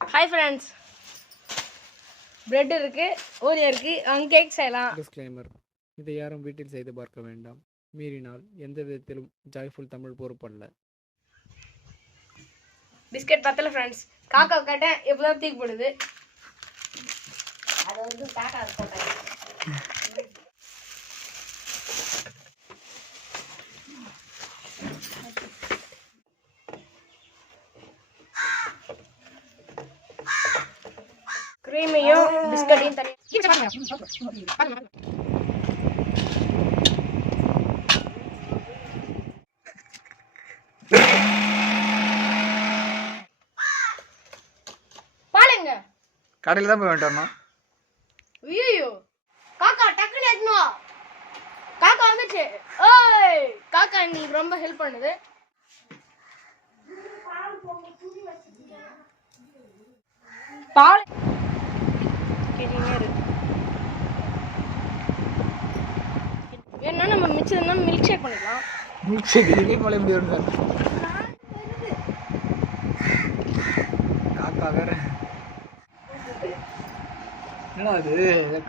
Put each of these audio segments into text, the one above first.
Hi friends, bread இருக்கு, Oreo இருக்கு, அங்கே கேக் செய்யலாம். டிஸ்க்ளைமர்: இதை யாரும் வீட்டில் செய்து பார்க்க வேண்டாம். மீறினால் எந்த விதத்திலும் ஜாய்ஃபுல் தமிழ் பொறுப்பல்ல. பிஸ்கட் பத்தல ஃப்ரெண்ட்ஸ். காக்கா கேட்டேன், எப்போதான் தூக்கி போடுது. அது வந்து காக்கா போட்டேன். கிரீமையும் பிஸ்கட்டையும் பாருங்க. கடையில் தான் போய் வேண்டாம். ஐயோ, காக்கா டக்குன்னு எடுத்துனோ. காக்கா வந்துச்சு. ஓய், காக்கா நீ ரொம்ப ஹெல்ப் பண்ணுது. பால் வேணா நம்ம மிச்சம் தான் மில்க் ஷேக் பண்ணிக்கலாம். மில்க் ஷேக் இதே போல எப்படி வருது? காக்கா வேற என்ன அது?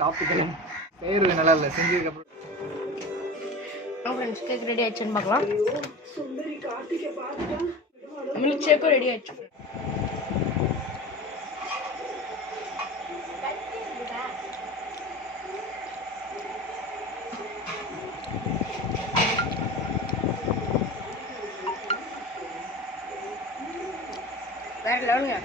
காப்பி கலன் பேரு நல்லா இல்லை. செஞ்சதுக்கப்புறம் ஃப்ரெண்ட்ஸ், கேக் ரெடி ஆயிடுச்சுன்னு பார்க்கலாம். மில்க் ஷேக்கும் ரெடி ஆயிடுச்சு. வேற லெவலுங்க.